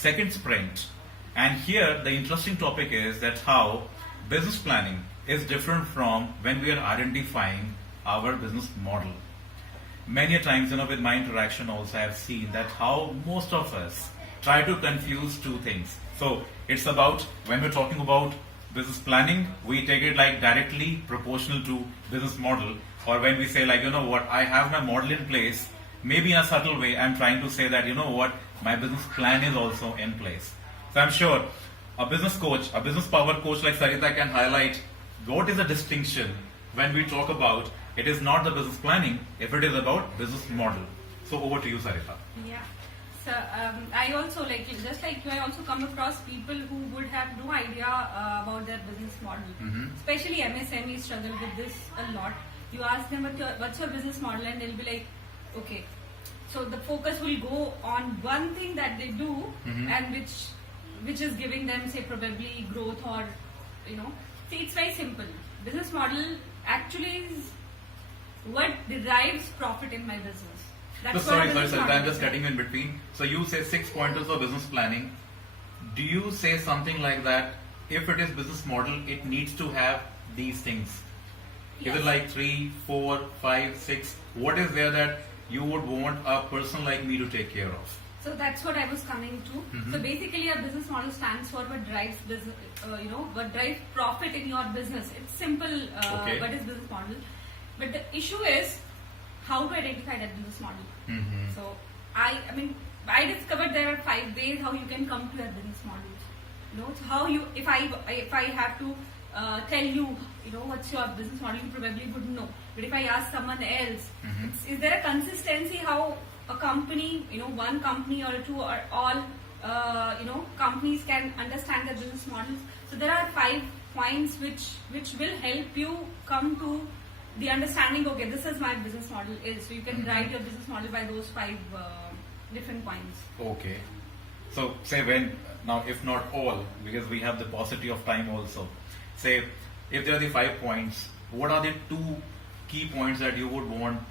second sprint. And here the interesting topic is that how business planning is different from when we are identifying our business model. Many a times, with my interaction also I have seen that how most of us try to confuse two things. So it's about, when we're talking about business planning, we take it like directly proportional to business model, or when we say like, what, I have my model in place, maybe in a subtle way I'm trying to say that, what, my business plan is also in place. So I'm sure a business coach, a business power coach like Sarita can highlight what is the distinction when we talk about it is not the business planning if it is about business model. So over to you, Sarita. Yeah. So I also just like you, I also come across people who would have no idea about their business model. Especially MSME struggle with this a lot. You ask them what's your business model, and they'll be like, okay. So the focus will go on one thing that they do, and which is giving them, say, probably growth, or see, it's very simple. Business model actually is what derives profit in my business. That's so sorry, I'm just cutting you in between. So you say 6 pointers for business planning. Do you say something like that? If it is business model, it needs to have these things. Yes. Is it like 3, 4, 5, 6? What is there that you would want a person like me to take care of? So that's what I was coming to. So basically, a business model stands for what drives business. What drives profit in your business. It's simple. What is business model? But the issue is how to identify that business model. So I discovered there are 5 ways how you can come to your business model. So how you, if I have to tell you, what's your business model, you probably wouldn't know. But if I ask someone else, is there a consistency how a company, one company or two or all, companies can understand their business models? So there are 5 points which will help you come to the understanding, okay, this is my business model is. So you can write your business model by those 5 different points. Okay. So say when, now if not all, because we have the paucity of time also, say if there are the 5 points, what are the 2 key points that you would want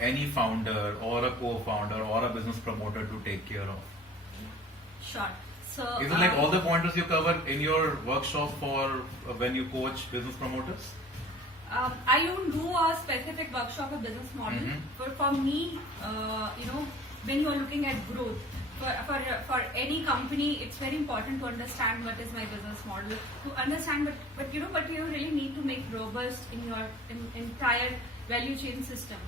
any founder or a co-founder or a business promoter to take care of? Sure. So is it like all the pointers you cover in your workshop for when you coach business promoters? I don't do a specific workshop or business model, but for me, when you are looking at growth, for any company, it's very important to understand what is my business model. To understand, but you really need to make robust in your entire value chain system.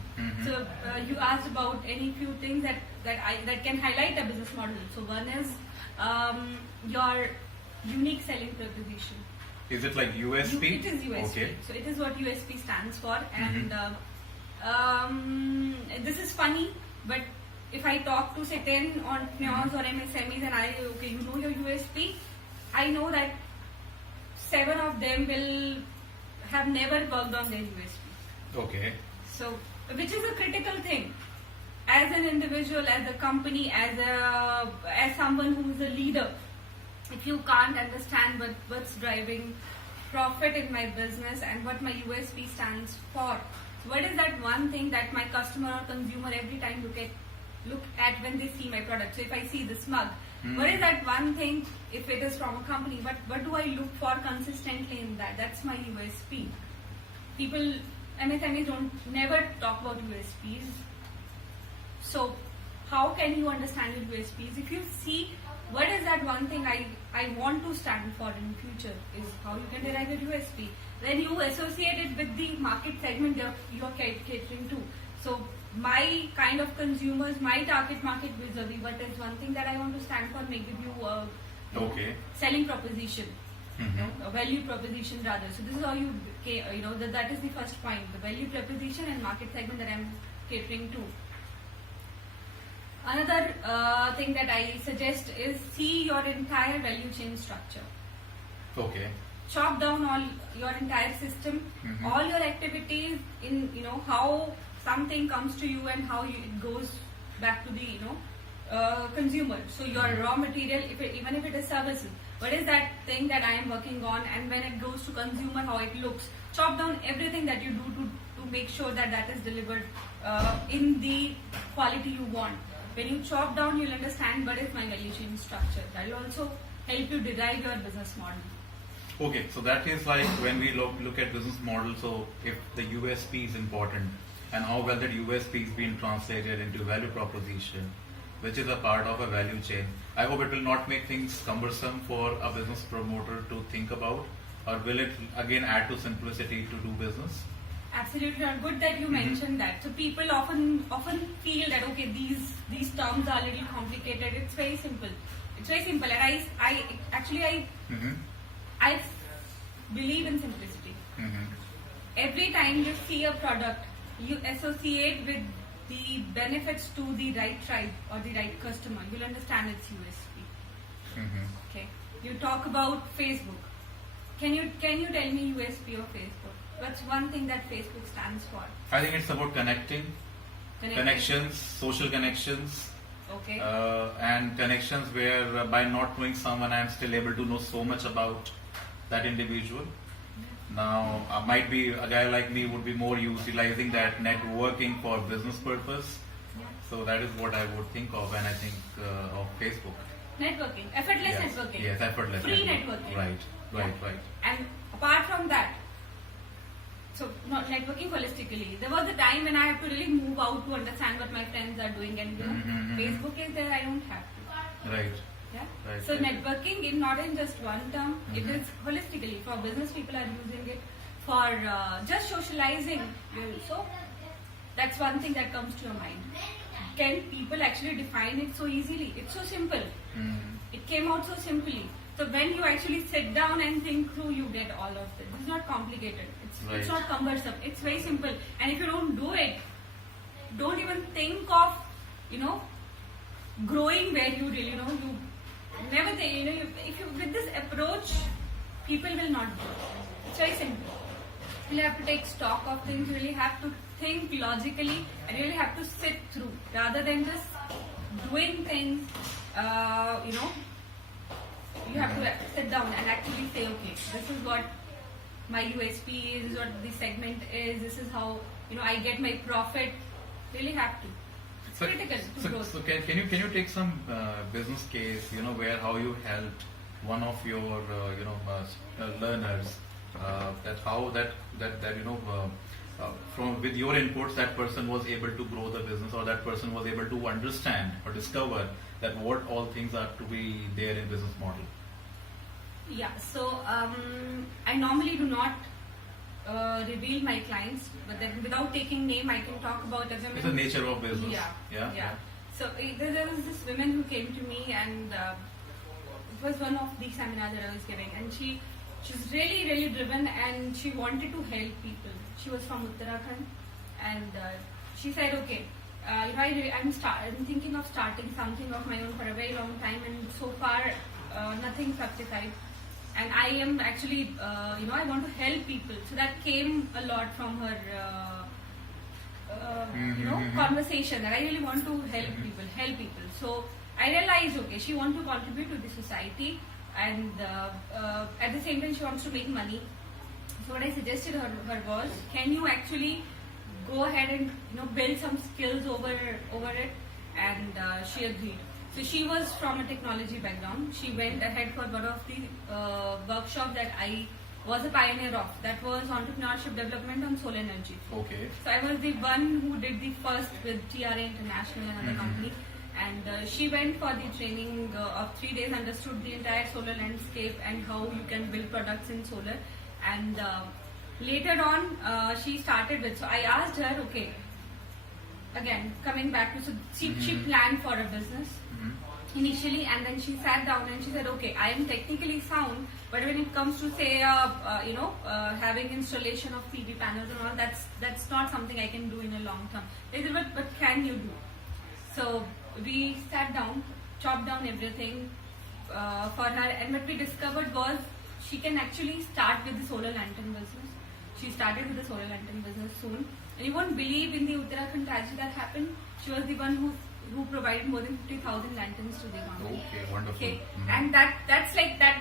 So you asked about any few things that can highlight a business model. So one is your unique selling proposition. Is it like USP? It is USP. Okay. So it is what USP stands for, and this is funny, but if I talk to say 10 entrepreneurs or MSMEs and you know your USP, I know that 7 of them will have never worked on their USP. Okay. So, which is a critical thing. As an individual, as a company, as someone who is a leader, if you can't understand what's driving profit in my business and what my USP stands for, so what is that one thing that my customer or consumer every time look at when they see my product? So if I see this mug, what is that one thing, if it is from a company, what do I look for consistently in that? That's my USP. People, MSMEs never talk about USPs. So how can you understand your USPs? If you see what is that one thing I want to stand for in future, is how you can derive your USP. Then you associate it with the market segment you're catering to. So my kind of consumers, my target market vis-a-vis, what is one thing that I want to stand for, may give you a selling proposition, a value proposition rather. So this is how that is the first point, the value proposition and market segment that I'm catering to. Another thing that I suggest is see your entire value chain structure. Okay. Chop down all your entire system, all your activities in how something comes to you and how it goes back to the consumer. So your raw material, even if it is services, what is that thing that I am working on, and when it goes to consumer, how it looks. Chop down everything that you do to make sure that is delivered in the quality you want. When you chop down, you'll understand what is my value chain structure. That will also help you derive your business model. Okay, so that is like when we look at business model, so if the USP is important and how well that USP is being translated into value proposition, which is a part of a value chain. I hope it will not make things cumbersome for a business promoter to think about, or will it again add to simplicity to do business? Absolutely not. Good that you mentioned that. So people often feel that okay, these terms are a little complicated. It's very simple. It's very simple, and I actually I believe in simplicity. Every time you see a product, you associate with the benefits to the right tribe or the right customer. You'll understand its USP. Okay. You talk about Facebook. Can you tell me USP of Facebook? What's one thing that Facebook stands for? I think it's about connections, social connections. Okay. And connections where by not knowing someone I am still able to know so much about that individual. Now, might be a guy like me would be more utilizing that networking for business purpose. So that is what I would think of when I think of Facebook. Networking, effortless Yes. networking. Yes, effortless Free networking. Right. And apart from that, so not networking holistically, there was a time when I have to really move out to understand what my friends are doing, and Facebook is there, I don't have to. Right. Yeah. Right, So right. networking is not in just one term; it is holistically. For business, people are using it for just socializing. So that's one thing that comes to your mind. Can people actually define it so easily? It's so simple. It came out so simply. So when you actually sit down and think through, you get all of it. It's not complicated. It's not cumbersome. It's very simple. And if you don't do it, don't even think of growing where you really you never think if you with this approach, people will not grow. It's very simple. You really have to take stock of things. You really have to think logically, and you really have to sit through rather than just doing things. You have to sit down and actually say, okay, this is what my USP is, this is what the segment is, this is how I get my profit. Really have to. It's critical to growth. So can you take some business case where how you helped one of your learners that how that from with your inputs that person was able to grow the business, or that person was able to understand or discover that what all things are to be there in business model. Yeah, so I normally do not reveal my clients, but then without taking name, I can talk about a woman. It's the nature of business. Yeah. So there was this woman who came to me, and it was one of the seminars that I was giving, and she's really, really driven, and she wanted to help people. She was from Uttarakhand, and she said, okay, I'm thinking of starting something of my own for a very long time, and so far nothing fructified. And I am actually, I want to help people. So that came a lot from her, conversation, that I really want to help people. So I realized, okay, she wants to contribute to the society, and at the same time she wants to make money. So what I suggested her was, can you actually go ahead and build some skills over it? And she agreed. So she was from a technology background. She went ahead for one of the workshops that I was a pioneer of. That was entrepreneurship development on solar energy. Okay. So I was the one who did the first with TRA International and other company. And she went for the training of 3 days, understood the entire solar landscape and how you can build products in solar. And later on, she started with. So I asked her, okay, again coming back to, so she planned for a business initially, and then she sat down and she said, okay, I am technically sound, but when it comes to say having installation of PV panels and all, that's not something I can do in a long term. They said, but can you do? So we sat down, chopped down everything for her, and what we discovered was she can actually start with the solar lantern business. She started with the solar lantern business soon, and you won't believe, in the Uttarakhand tragedy that happened, she was the one who provided more than 50,000 lanterns to the government. Okay, wonderful. Okay, and that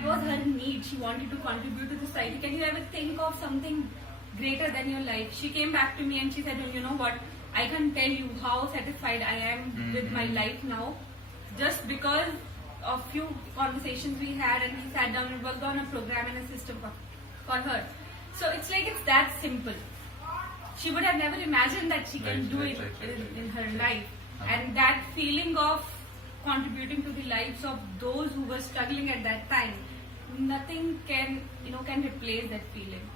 was her need. She wanted to contribute to the society. Can you ever think of something greater than your life? She came back to me and she said, you know what, I can't tell you how satisfied I am with my life now, just because of few conversations we had, and we sat down and worked on a program and a system for her. So it's like it's that simple. She would have never imagined that she can do it in her life, and that feeling of contributing to the lives of those who were struggling at that time, nothing can replace that feeling.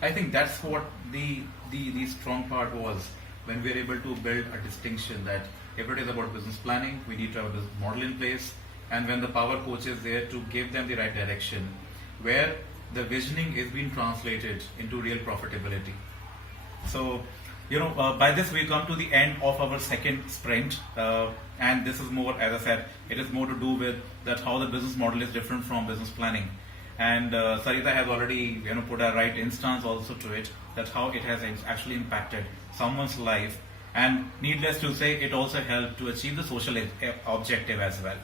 I think that's what the strong part was, when we were able to build a distinction that if it is about business planning, we need to have a business model in place, and when the power coach is there to give them the right direction, where the visioning is being translated into real profitability. So, by this we come to the end of our second sprint, and this is more, as I said, it is more to do with that how the business model is different from business planning. And Sarita has already put a right instance also to it, that how it has actually impacted someone's life, and needless to say, it also helped to achieve the social objective as well.